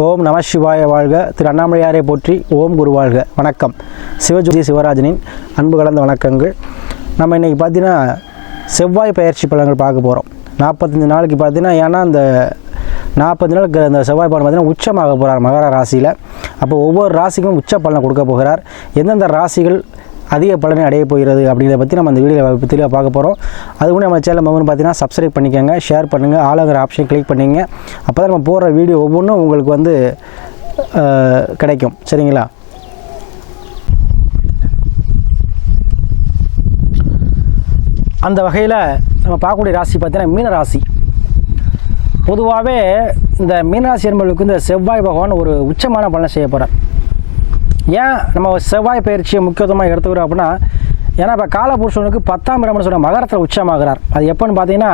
ஓம் நம சிவாய வாழ்க. திரு அண்ணாமலையாரை போற்றி ஓம் குரு வாழ்க. வணக்கம். சிவஜோதி சிவராஜனின் அன்பு கலந்த வணக்கங்கள். நம்ம இன்றைக்கி பார்த்தீங்கன்னா செவ்வாய் பயிற்சி பலன்கள் பார்க்க போகிறோம் நாற்பத்தஞ்சு நாளைக்கு பார்த்தீங்கன்னா ஏன்னா அந்த நாற்பது நாளுக்கு அந்த செவ்வாய் பலன் பார்த்தீங்கன்னா உச்சமாக போகிறார் மகர ராசியில். அப்போ ஒவ்வொரு ராசிக்கும் உச்ச பலனை கொடுக்க போகிறார். எந்தெந்த ராசிகள் அதிக பலனை அடைய போகிறது அப்படிங்கிறத பற்றி நம்ம அந்த வீடியோவில் தெளிவாக பார்க்க போகிறோம் அது கூட நம்ம சேனல் மகன் பார்த்தீங்கன்னா சப்ஸ்கிரைப் பண்ணிக்கோங்க ஷேர் பண்ணுங்கள் ஆளுங்கிற ஆப்ஷன் கிளிக் பண்ணிங்க அப்போ தான் நம்ம போடுற வீடியோ ஒவ்வொன்றும் உங்களுக்கு வந்து கிடைக்கும். சரிங்களா? அந்த வகையில் நம்ம பார்க்கக்கூடிய ராசி பார்த்தீங்கன்னா மீன ராசி. பொதுவாகவே இந்த மீனராசி என்பவர்களுக்கு இந்த செவ்வாய் பகவான் ஒரு உச்சமான பலனை செய்ய போகிறார் ஏன் நம்ம செவ்வாய் பயிற்சியை முக்கியத்துவமாக எடுத்துக்கிறோம் அப்படின்னா ஏன்னா இப்போ காலபுருஷனுக்கு பத்தாம் இடம்னு சொன்ன மகரத்தில் உச்சமாகிறார். அது எப்போன்னு பார்த்தீங்கன்னா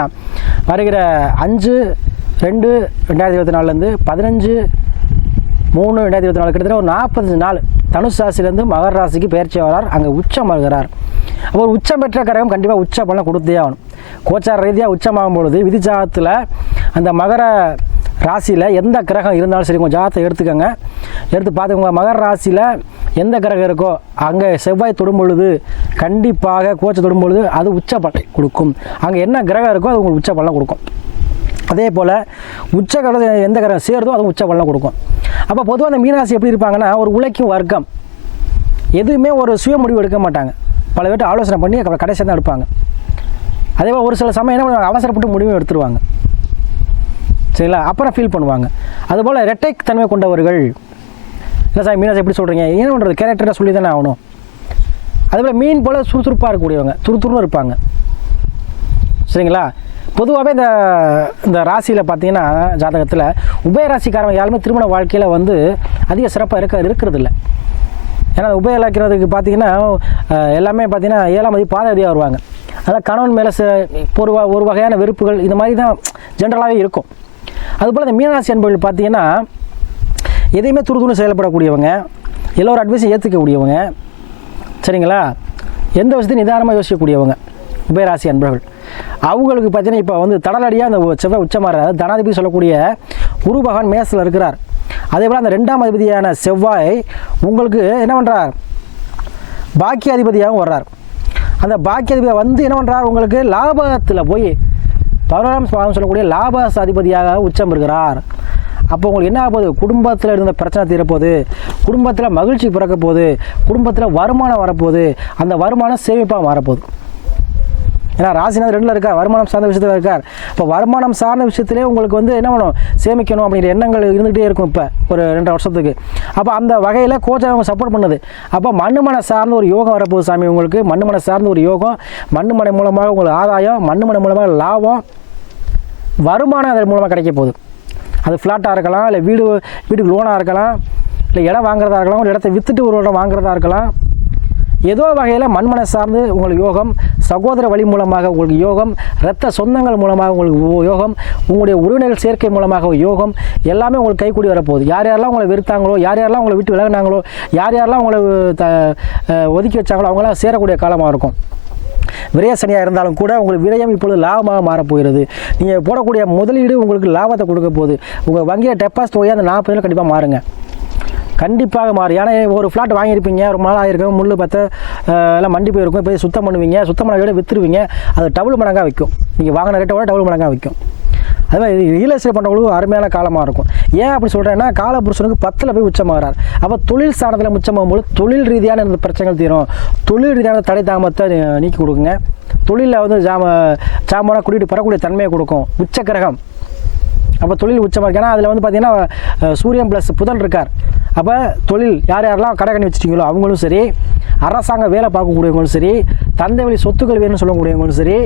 வருகிற அஞ்சு ரெண்டு ரெண்டாயிரத்தி இருபத்தி நாலுலேருந்து பதினஞ்சு மூணு ரெண்டாயிரத்தி இருபத்தி நாலு கிட்டத்தட்ட ஒரு நாற்பத்தஞ்சு நாள் தனுஷ் ராசிலேருந்து மகர ராசிக்கு பயிற்சி வரார் அங்கே உச்சமாகிறார். அப்போ ஒரு உச்சம் பெற்ற கிரகம் கண்டிப்பாக உச்ச பலனை கொடுத்தே ஆகணும். கோச்சார ரீதியாக உச்சமாகும் பொழுது விதிஜாதத்தில் அந்த மகர ராசியில் எந்த கிரகம் இருந்தாலும் சரி உங்கள் ஜாதத்தை எடுத்துக்கோங்க. எடுத்து பார்த்துக்கோங்க மகர ராசியில் எந்த கிரகம் இருக்கோ அங்கே செவ்வாய் தொடும் பொழுது கண்டிப்பாக கோச்சை தொடும் பொழுது அது உச்ச பலனை கொடுக்கும். அங்கே என்ன கிரகம் இருக்கோ அது உங்களுக்கு உச்ச பலனை கொடுக்கும். அதே போல் உச்ச கிரகம் எந்த கிரகம் சேருதோ அது உச்ச பலனை கொடுக்கும். அப்போ பொதுவாக அந்த மீனராசி எப்படி இருப்பாங்கன்னா ஒரு உழைக்கும் வர்க்கம். எதுவுமே ஒரு சுய முடிவு எடுக்க மாட்டாங்க. பல பேர்ட்டு ஆலோசனை பண்ணி அப்புறம் கடைசியாக தான் எடுப்பாங்க. அதே போல் ஒரு சில சமயம் என்ன பண்ணுவாங்க அவசரப்பட்டு முடிவும் எடுத்துருவாங்க. சரிங்களா? அப்புறம் ஃபீல் பண்ணுவாங்க. அதுபோல் இரட்டை தன்மை கொண்டவர்கள் இல்லை சார் மீனாஸ் எப்படி சொல்கிறீங்க என்ன பண்ணுறது கேரக்டராக சொல்லி தானே ஆகணும். அதுபோல் மீன் போல் சுறுசுறுப்பாக இருக்கக்கூடியவங்க துருதுருன்னு இருப்பாங்க. சரிங்களா? பொதுவாகவே இந்த இந்த ராசியில் பார்த்தீங்கன்னா ஜாதகத்தில் உபயராசிக்காரங்க யாருமே திருமண வாழ்க்கையில் வந்து அதிக சிறப்பாக இருக்க இருக்கிறது இல்லை ஏன்னா உபய இலக்கிறதுக்கு பார்த்தீங்கன்னா எல்லாமே பார்த்தீங்கன்னா ஏழாம் மதி பாதகதியாக வருவாங்க. அதனால் கணவன் மேலே சில ஒரு ஒரு வகையான வெறுப்புகள் இந்த மாதிரி தான் ஜென்ரலாகவே இருக்கும். அதுபோல் இந்த மீனராசி என்பவர்கள் பார்த்தீங்கன்னா எதையுமே துருதுன்னு செயல்படக்கூடியவங்க எல்லோரும் அட்வைஸும் ஏற்றுக்கக்கூடியவங்க சரிங்களா? எந்த விஷயத்தையும் நிதானமாக யோசிக்கக்கூடியவங்க உபயராசி அன்பர்கள். அவங்களுக்கு பார்த்தீங்கன்னா இப்போ வந்து தடலடியாக அந்த செவ்வாய் உச்சமாக தனாதிபதி சொல்லக்கூடிய குரு பகவான் மேசத்தில் இருக்கிறார். அதே போல் அந்த ரெண்டாம் அதிபதியான செவ்வாய் உங்களுக்கு என்ன பண்ணுறார் பாக்கிய அதிபதியாகவும் வர்றார். அந்த பாக்கிய பாக்கியாதிபதி வந்து என்ன பண்ணுறார் உங்களுக்கு லாபத்தில் போய் பதினோராம் சொல்லக்கூடிய லாபாச அதிபதியாக உச்சம் இருக்கிறார் அப்போ உங்களுக்கு என்ன ஆக போகுது? குடும்பத்தில் இருந்த பிரச்சனை தீரப்போகுது. குடும்பத்தில் மகிழ்ச்சி பிறக்க போகுது குடும்பத்தில் வருமானம் வரப்போகுது. அந்த வருமானம் சேமிப்பாக மாறப்போகுது. ஏன்னா ராசிநாத் ரெண்டில் இருக்கார். வருமானம் சார்ந்த விஷயத்தில் இருக்கார். இப்போ வருமானம் சார்ந்த விஷயத்திலே உங்களுக்கு வந்து என்ன பண்ணணும் சேமிக்கணும் அப்படிங்கிற எண்ணங்கள் இருந்துகிட்டே இருக்கும் இப்போ ஒரு ரெண்டு வருஷத்துக்கு. அப்போ அந்த வகையில் கோச்சர் அவங்க சப்போர்ட் பண்ணுது. அப்போ மண்ணுமனை சார்ந்த ஒரு யோகம் வரப்போகுது சாமி உங்களுக்கு. மண்ணுமனை சார்ந்த ஒரு யோகம். மண்ணுமனை மூலமாக உங்களுக்கு ஆதாயம் மண்ணுமனை மூலமாக லாபம். வருமானம் அதன் மூலமாக கிடைக்க போகுது. அது ஃப்ளாட்டாக இருக்கலாம் இல்லை வீடு வீட்டுக்கு லோனாக இருக்கலாம் இல்லை இடம் வாங்குறதா இருக்கலாம் ஒரு இடத்த விற்றுட்டு ஒரு இடம் வாங்குறதா இருக்கலாம். ஏதோ வகையில் மண்மனை சார்ந்து உங்களுக்கு யோகம் சகோதர வழி மூலமாக உங்களுக்கு யோகம் இரத்த சொந்தங்கள் மூலமாக உங்களுக்கு யோகம் உங்களுடைய உறவினர்கள் சேர்க்கை மூலமாக யோகம் எல்லாமே உங்களுக்கு கைக்கூடி வரப்போகுது. யார் யாரெல்லாம் உங்களை வெறுத்தாங்களோ யார் யாரெல்லாம் உங்களை விட்டு விலகினாங்களோ யார் யாரெல்லாம் உங்களை த ஒதுக்கி வச்சாங்களோ அவங்களாம் சேரக்கூடிய காலமாக இருக்கும். விரய சனியாக இருந்தாலும் கூட உங்களுக்கு விரயம் இப்பொழுது லாபமாக மாறப்போகிறது. நீங்கள் போடக்கூடிய முதலீடு உங்களுக்கு லாபத்தை கொடுக்க போகுது. உங்கள் வங்கியில் டெபாசிட் போய் அந்த நாற்பது கண்டிப்பாக மாறுங்க. கண்டிப்பாக மாறும் ஏன்னா ஒரு ஃப்ளாட் வாங்கியிருப்பீங்க ரொம்ப நாள் ஆயிருக்கும் முள் பத்த எல்லாம் மண்டி போயிருக்கும் போய் சுத்தம் பண்ணுவீங்க சுத்தம் பண்ண விட விற்றுருவீங்க அது டபுள் மடங்காக விற்கும் நீங்கள் வாங்கின ரேட்டை விட டபுள் மடங்காக விற்கும் அது மாதிரி ரியல் எஸ்டேட் பண்ணுறவங்களுக்கு அருமையான காலமாக இருக்கும். ஏன் அப்படி சொல்கிறேன்னா காலபுருஷனுக்கு பத்தில் போய் உச்சமாகிறார் அப்போ தொழில் சாணத்தில் உச்சமாகும்போது தொழில் ரீதியான இந்த பிரச்சனைகள் தீரும். தொழில் ரீதியான தடை தாமத்தை நீக்கி கொடுக்குங்க. தொழிலில் வந்து ஜாம ஜாமானாக கூட்டிகிட்டு பெறக்கூடிய தன்மையை கொடுக்கும். உச்ச கிரகம் அப்போ தொழில் உச்சமாக இருக்கு. ஏன்னா அதில் வந்து பார்த்தீங்கன்னா சூரியன் ப்ளஸ் புதன் இருக்கார். அப்போ தொழில் யார் யாரெல்லாம் கடை கண்ணி வச்சுட்டீங்களோ அவங்களும் சரி அரசாங்க வேலை பார்க்கக்கூடியவங்களும் சரி தந்தை வழி சொத்துக்கள் வேணும்னு சொல்லக்கூடியவங்களும் சரி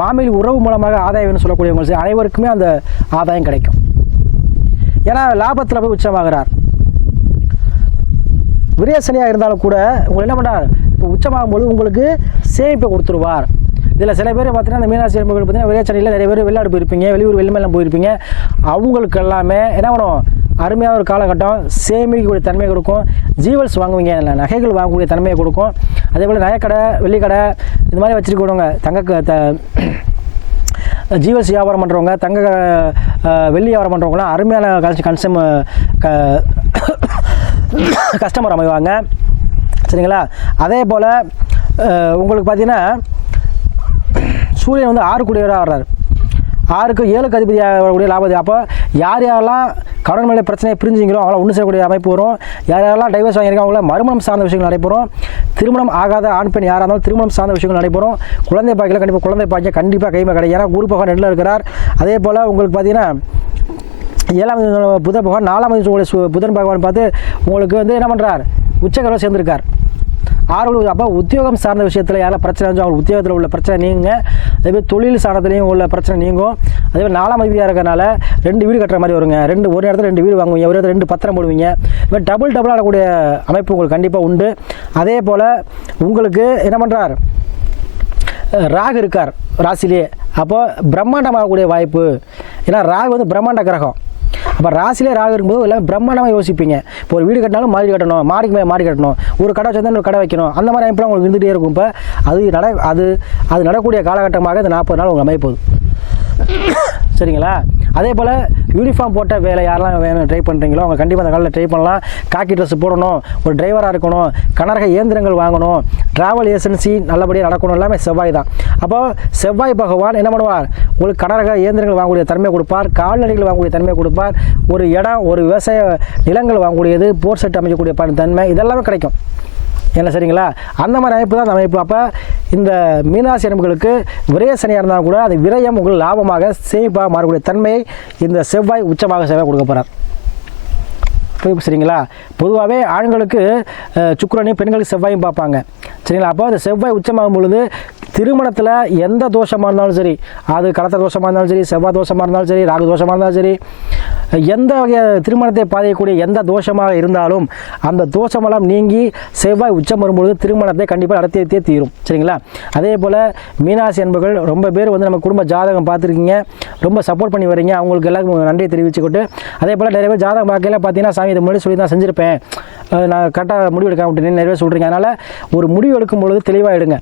மாமிலி உறவு மூலமாக ஆதாயம் வேணும்னு அனைவருக்குமே அந்த ஆதாயம் கிடைக்கும். ஏன்னா லாபத்தில் போய் உச்சமாகிறார். விரேசனியாக இருந்தாலும் கூட உங்களை என்ன பண்ணுறார் இப்போ உச்சமாகும்போது உங்களுக்கு சேமிப்பை கொடுத்துருவார். இதில் சில பேர் பார்த்தீங்கன்னா இந்த மீனாட்சி என்பவர்கள் பார்த்தீங்கன்னா விரயச்சனியில் நிறைய பேர் வெளிநாடு போயிருப்பீங்க வெளியூர் வெளிமெல்லாம் போயிருப்பீங்க. அவங்களுக்கு எல்லாமே என்ன பண்ணும்? அருமையான ஒரு காலகட்டம். சேமிக்கக்கூடிய தன்மை கொடுக்கும். ஜீவல்ஸ் வாங்குவீங்க. இல்லை நகைகள் வாங்கக்கூடிய தன்மையை கொடுக்கும். அதே போல் நகைக்கடை வெள்ளிக்கடை இது மாதிரி வச்சுருக்கணுங்க தங்க த ஜீவல்ஸ் வியாபாரம் பண்ணுறவங்க தங்க வெள்ளி வியாபாரம் பண்ணுறவங்களாம் அருமையான கன்ஸ் கன்சம் கஸ்டமர் அமைவாங்க. சரிங்களா? அதே போல் உங்களுக்கு பார்த்தீங்கன்னா சூரியன் வந்து ஆறு கூடியவராக வர்றாரு. ஆறுக்கு ஏழுக்கு அதிபதியாக வரக்கூடிய லாபதி அப்போ யார் யாரெல்லாம் கடன் மேலே பிரச்சனையை பிரிஞ்சுங்களோ அவங்கள ஒன்று செய்யக்கூடிய அமைப்பு வரும். யார் யாரெல்லாம் டைவர்ஸ் வாங்கியிருக்காங்க அவங்கள மறுமணம் சார்ந்த விஷயங்கள் நடைபெறும். திருமணம் ஆகாத ஆண் பெண் யாராக இருந்தாலும் திருமணம் சார்ந்த விஷயங்கள் நடைபெறும். குழந்தை பாக்கியில் கண்டிப்பாக குழந்தை பாக்கியம் கண்டிப்பாக கைமை கிடையாது. ஏன்னா குரு பகவான் நெல்லில் இருக்கிறார். அதே போல் உங்களுக்கு பார்த்தீங்கன்னா ஏழாம் புதன் புத பகவான் நாலாம் புதன் பகவான் பார்த்து உங்களுக்கு வந்து என்ன பண்ணுறார் உச்சகரம் சேர்ந்திருக்கார். ஆறு அப்போ உத்தியோகம் சார்ந்த விஷயத்தில் யாரும் பிரச்சனை இருந்துச்சோ அவங்க உத்தியோகத்தில் உள்ள பிரச்சனை நீங்க. அதேமாதிரி தொழில் சார்ந்ததுலேயும் உள்ள பிரச்சனை நீங்கும். அதேமாதிரி நாலாம் அதிபதியாக இருக்கிறனால ரெண்டு வீடு கட்டுற மாதிரி வருங்க. ரெண்டு ஒரு இடத்துல ரெண்டு வீடு வாங்குவீங்க ஒரு இடத்துல ரெண்டு பத்திரம் போடுவீங்க. இதுமாதிரி டபுள் டபுள் ஆடக்கூடிய அமைப்பு உங்களுக்கு கண்டிப்பாக உண்டு. அதே போல் உங்களுக்கு என்ன பண்ணுறார் ராகு இருக்கார் ராசிலேயே அப்போ பிரம்மாண்டமாகக்கூடிய வாய்ப்பு. ஏன்னா ராகு வந்து பிரம்மாண்ட கிரகம். அப்போ ராசிலே ராகு இருக்கும்போது எல்லாம் பிரம்மாண்டமாக யோசிப்பீங்க. இப்போ ஒரு வீடு கட்டினாலும் மாடி கட்டணும் மாடிக்கு மேலே மாடி கட்டணும் ஒரு கடை வச்சிருந்தா ஒரு கடை வைக்கணும். அந்த மாதிரி அமைப்புலாம் உங்களுக்கு இருந்துகிட்டே இருக்கும். இப்போ அது நட அது அது நடக்கூடிய காலகட்டமாக இந்த நாற்பது நாள் உங்களுக்கு அமைப்போகுது சரிங்களா? அதே போல் யூனிஃபார்ம் போட்ட வேலை யாரெல்லாம் வேணும் ட்ரை பண்ணுறீங்களோ அவங்க கண்டிப்பாக அந்த காலையில் ட்ரை பண்ணலாம். காக்கி ட்ரெஸ் போடணும் ஒரு டிரைவராக இருக்கணும் கனரக இயந்திரங்கள் வாங்கணும் ட்ராவல் ஏஜென்சி நல்லபடியாக நடக்கணும் எல்லாமே செவ்வாய் தான். அப்போ செவ்வாய் பகவான் என்ன பண்ணுவார்? உங்களுக்கு கனரக இயந்திரங்கள் வாங்கக்கூடிய தன்மை கொடுப்பார் கால்நடைகள் வாங்கக்கூடிய தன்மை கொடுப்பார் ஒரு இடம் ஒரு விவசாய நிலங்கள் வாங்கக்கூடியது போர் செட் அமைக்கக்கூடிய தன்மை இதெல்லாமே கிடைக்கும். என்ன சரிங்களா? அந்த மாதிரி அமைப்பு தான் அந்த அமைப்பு. அப்போ இந்த மீனாசி அமைப்புகளுக்கு விரைய சனியாக இருந்தாலும் கூட அது விரயம் உங்களுக்கு லாபமாக சேமிப்பாக மாறக்கூடிய தன்மையை இந்த செவ்வாய் உச்சமாக செவ்வாய் கொடுக்க போகிறார் சரிங்களா? பொதுவாகவே ஆண்களுக்கு சுக்கரனையும் பெண்களுக்கு செவ்வாயும் பார்ப்பாங்க. சரிங்களா? அப்போ அந்த செவ்வாய் உச்சமாகும் பொழுது திருமணத்தில் எந்த தோஷமாக இருந்தாலும் சரி அது கடத்த தோஷமாக இருந்தாலும் சரி செவ்வாய் தோஷமாக இருந்தாலும் சரி ராகு தோஷமாக இருந்தாலும் சரி எந்த வகை திருமணத்தை பாதிக்கக்கூடிய எந்த தோஷமாக இருந்தாலும் அந்த தோஷமெல்லாம் நீங்கி செவ்வாய் உச்சம் வரும்பொழுது திருமணத்தை கண்டிப்பாக நடத்தியே தீரும். சரிங்களா? அதே போல் மீனாசி என்பவர்கள் ரொம்ப பேர் வந்து நம்ம குடும்ப ஜாதகம் பார்த்துருக்கீங்க. ரொம்ப சப்போர்ட் பண்ணி வரீங்க. அவங்களுக்கு எல்லாருக்கும் நன்றி தெரிவிச்சுக்கிட்டு அதே போல் நிறைய பேர் ஜாதகம் பார்க்கல பார்த்தீங்கன்னா சாமி இதை முன்னாடி சொல்லி தான் செஞ்சுருப்பேன் நான் கரெக்டாக முடிவு எடுக்க அப்படின்னு நிறைய பேர் சொல்கிறீங்க அதனால் ஒரு முடிவு எடுக்கும் பொழுது தெளிவாக எடுங்க.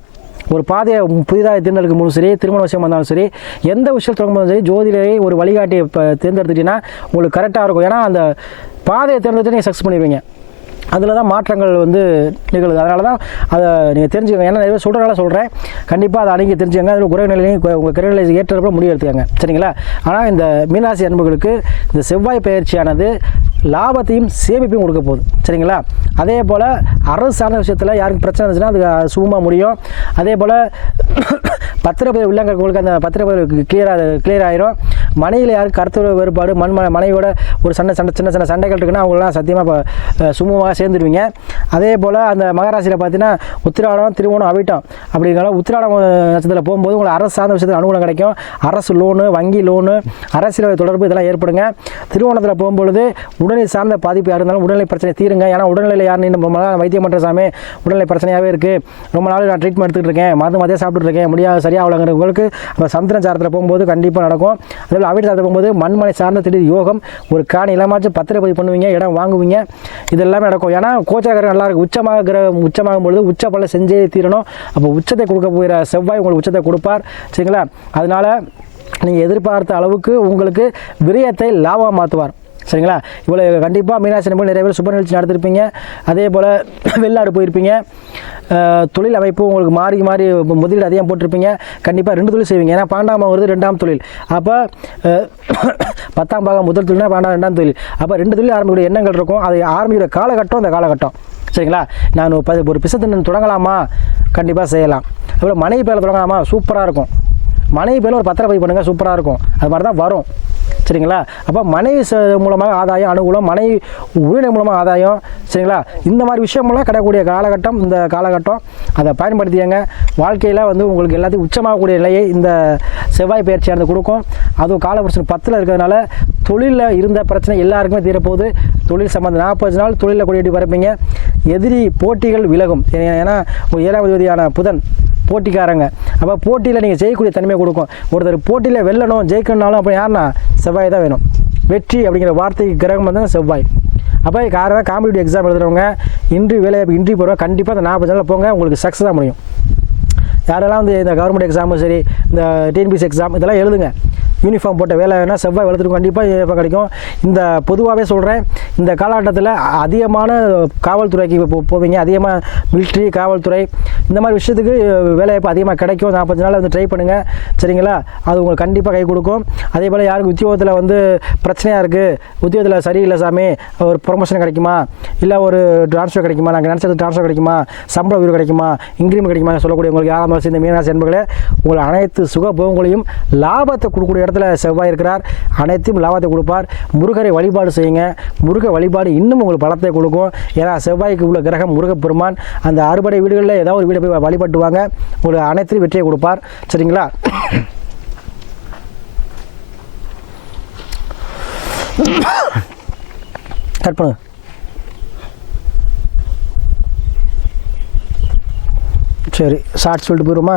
ஒரு பாதையை புதிதாக தேர்ந்தெடுக்கும் போதும் சரி திருமண விஷயம் வந்தாலும் சரி எந்த விஷயம் தொடங்கும்போதும் சரி ஜோதிடரை ஒரு வழிகாட்டியை இப்போ தேர்ந்தெடுத்துட்டீங்கன்னா உங்களுக்கு கரெக்டாக இருக்கும். ஏன்னா அந்த பாதையை தேர்ந்தெடுத்து நீங்கள் சக்ஸஸ் பண்ணிடுவீங்க. அதில் தான் மாற்றங்கள் வந்து நிகழுது. அதனால தான் அதை நீங்கள் தெரிஞ்சுக்கோங்க. ஏன்னா நிறைய பேர் சொல்கிறனால சொல்கிறேன் கண்டிப்பாக அதை அணுகி தெரிஞ்சுக்கங்க. அதில் குறை நிலையும் உங்கள் கிரகநிலை ஏற்றப்பட முடிவு எடுத்துக்கங்க. சரிங்களா? ஆனால் இந்த மீனாசி அன்புகளுக்கு இந்த செவ்வாய் பயிற்சியானது லாபத்தையும் சேமிப்பையும் கொடுக்க போகுது. சரிங்களா? அதே போல் அரசு சார்ந்த விஷயத்தில் யாருக்கு பிரச்சனை இருந்துச்சுன்னா அது சுகமாக முடியும். அதே போல் பத்திரப்பதிவு உள்ளங்களுக்கு அந்த பத்திரப்பதிவு கிளியராக கிளியர் ஆயிரும். மனையில் யாருக்கு கருத்து வேறுபாடு மண் ம- மனைவியோட ஒரு சண்டை சண்டை சின்ன சின்ன சண்டைகள் இருக்குன்னா அவங்களாம் சத்தியமாக இப்போ சுமூகமாக சேர்ந்துருவீங்க. அதே போல் அந்த மகராசியில் பார்த்தீங்கன்னா உத்திராடம் திருவோணம் அவிட்டம் அப்படிங்கிற உத்திராடம் நட்சத்திரத்தில் போகும்போது உங்களுக்கு அரசு சார்ந்த விஷயத்தில் அனுகூலம் கிடைக்கும். அரசு லோனு வங்கி லோனு அரசியல் தொடர்பு இதெல்லாம் ஏற்படுங்க. திருவோணத்தில் போகும்பொழுது உடல்நிலை சார்ந்த பாதிப்பு யார் இருந்தாலும் உடல்நிலை பிரச்சனை தீருங்க. ஏன்னா உடல்நிலை யார் நின்று ரொம்ப நாள் வைத்தியம் பண்ணுற சாமி உடல்நிலை பிரச்சனையாகவே இருக்குது ரொம்ப நாள் நான் ட்ரீட்மெண்ட் எடுத்துகிட்டு இருக்கேன். மருந்து மதியம் சாப்பிட்டுட்டு இருக்கேன். முடியாது சரியாகலங்கிறவங்களுக்கு அந்த சந்திரன் சாரத்தில் போகும்போது கண்டிப்பாக நடக்கும். அதில் போல் அவிட்ட சாரத்தில் போகும்போது மண்மனை சார்ந்த திடீர் யோகம் ஒரு காணி இல்லாமாச்சும் பத்திரப்பதிவு பண்ணுவீங்க இடம் வாங்குவீங்க. இது எல்லாமே நடக்கும். ஏன்னா கோச்சாகரம் நல்லா இருக்கு. உச்சமாக கிரகம் உச்சமாகும் பொழுது உச்ச பல செஞ்சே தீரணும். அப்போ உச்சத்தை கொடுக்க போகிற செவ்வாய் உங்களுக்கு உச்சத்தை கொடுப்பார். சரிங்களா? அதனால நீங்கள் எதிர்பார்த்த அளவுக்கு உங்களுக்கு விரயத்தை லாபமாக மாற்றுவார் சரிங்களா? இவ்வளோ கண்டிப்பாக மீனாட்சி நம்பர் நிறைய பேர் சுப நிகழ்ச்சி நடத்திருப்பீங்க. அதே போல் வெளிநாடு போயிருப்பீங்க. தொழில் அமைப்பு உங்களுக்கு மாறி மாறி முதலீடு அதிகம் போட்டிருப்பீங்க. கண்டிப்பாக ரெண்டு தொழில் செய்வீங்க. ஏன்னா பன்னெண்டாம் வருது ரெண்டாம் தொழில். அப்போ பத்தாம் பாகம் முதல் தொழில்னா பன்னெண்டாம் ரெண்டாம் தொழில். அப்போ ரெண்டு தொழில் ஆரம்பிக்கிற எண்ணங்கள் இருக்கும். அது ஆரம்பிக்கிற காலகட்டம் அந்த காலகட்டம். சரிங்களா? நான் ஒரு ஒரு பிசத்தின் தொடங்கலாமா? கண்டிப்பாக செய்யலாம். அப்புறம் மனைவி பேரில் தொடங்கலாமா? சூப்பராக இருக்கும். மனைவி பேரில் ஒரு பத்திரப்பதிவு பண்ணுங்கள் சூப்பராக இருக்கும். அது மாதிரி தான் வரும். சரிங்களா? அப்போ மனைவி ச- மூலமாக ஆதாயம் அனுகூலம் மனைவி உயிரினை மூலமாக ஆதாயம் சரிங்களா? இந்த மாதிரி விஷயமெல்லாம் கிடைக்கக்கூடிய காலகட்டம் இந்த காலகட்டம். அதை பயன்படுத்தியங்க வாழ்க்கையில் வந்து உங்களுக்கு எல்லாத்தையும் உச்சமாகக்கூடிய நிலையை இந்த செவ்வாய் பயிற்சியானது கொடுக்கும். அதுவும் காலபுருஷன் பத்தில் இருக்கிறதுனால தொழிலில் இருந்த பிரச்சனை எல்லாருக்குமே தீரப்போகுது. தொழில் சம்மந்தம் நாற்பது நாள் தொழிலில் கொடியேட்டி பரப்பீங்க எதிரி போட்டிகள் விலகும். ஏன்னா ஒரு ஏழாம் புதன் போட்டிக்காரங்க. அப்போ போட்டியில் நீங்கள் ஜெயிக்கக்கூடிய தன்மையை கொடுக்கும். ஒருத்தர் போட்டியில் வெல்லணும் ஜெயிக்கணும்னாலும் அப்போ யாருன்னா செவ்வாய் தான் வேணும். வெற்றி அப்படிங்கிற வார்த்தைக்கு கிரகம் வந்து செவ்வாய். அப்போ காரணம் காம்படிட்டிவ் எக்ஸாம் எழுதுறவங்க இன்றி வேலை இன்றி போகிறவங்க கண்டிப்பாக அந்த நாற்பது நாளில் போங்க உங்களுக்கு சக்ஸஸ் தான் முடியும். யாரெல்லாம் வந்து இந்த கவர்மெண்ட் எக்ஸாமும் சரி இந்த டிஎன்பிசி எக்ஸாம் இதெல்லாம் எழுதுங்க. யூனிஃபார்ம் போட்ட வேலை வேணால் செவ்வாய் வளர்த்துட்டு கண்டிப்பாக யூனிஃபார்ம் கிடைக்கும். இந்த பொதுவாகவே சொல்கிறேன் இந்த காலகட்டத்தில் அதிகமான காவல்துறைக்கு போ- போவீங்க. அதிகமாக மிலிட்ரி காவல்துறை இந்த மாதிரி விஷயத்துக்கு வேலைவாய்ப்பு அதிகமாக கிடைக்கும். நாற்பத்தஞ்சு நாள் வந்து ட்ரை பண்ணுங்கள் சரிங்களா? அது உங்களுக்கு கண்டிப்பாக கை கொடுக்கும். அதே போல் யாருக்கு உத்தியோகத்தில் வந்து பிரச்சனையாக இருக்குது உத்தியோகத்தில் சரியில்லை சாமி ஒரு ப்ரொமோஷன் கிடைக்குமா? இல்லை ஒரு ட்ரான்ஸ்ஃபர் கிடைக்குமா? நாங்கள் நினச்சது ட்ரான்ஸ்ஃபர் கிடைக்குமா? சம்பள உயர்வு கிடைக்குமா? இன்க்ரீமெண்ட் கிடைக்குமா? சொல்லக்கூடிய உங்களுக்கு யாராக இருந்தாலும் இந்த மீனராசி என்பர்களே உங்கள் அனைத்து சுகபோகங்களையும் லாபத்தை கொடுக்கக்கூடிய இடத்துல செவ்வாய் இருக்கிறார் அனைத்தையும் லாபத்தை கொடுப்பார். முருகரை வழிபாடு செய்யுங்க. முருக வழிபாடு இன்னும் உங்களுக்கு பலத்தை கொடுக்கும். ஏன்னா செவ்வாய்க்கு உள்ள கிரகம் முருகப்பெருமான். அந்த அறுபடை வீடுகளில் ஏதாவது ஒரு வீடு போய் வழிபட்டுவாங்க உங்களுக்கு அனைத்திலும் வெற்றியை கொடுப்பார். சரிங்களா? கட் பண்ணுங்க. சரி ஷார்ட் சொல்லிட்டு போயிருமா?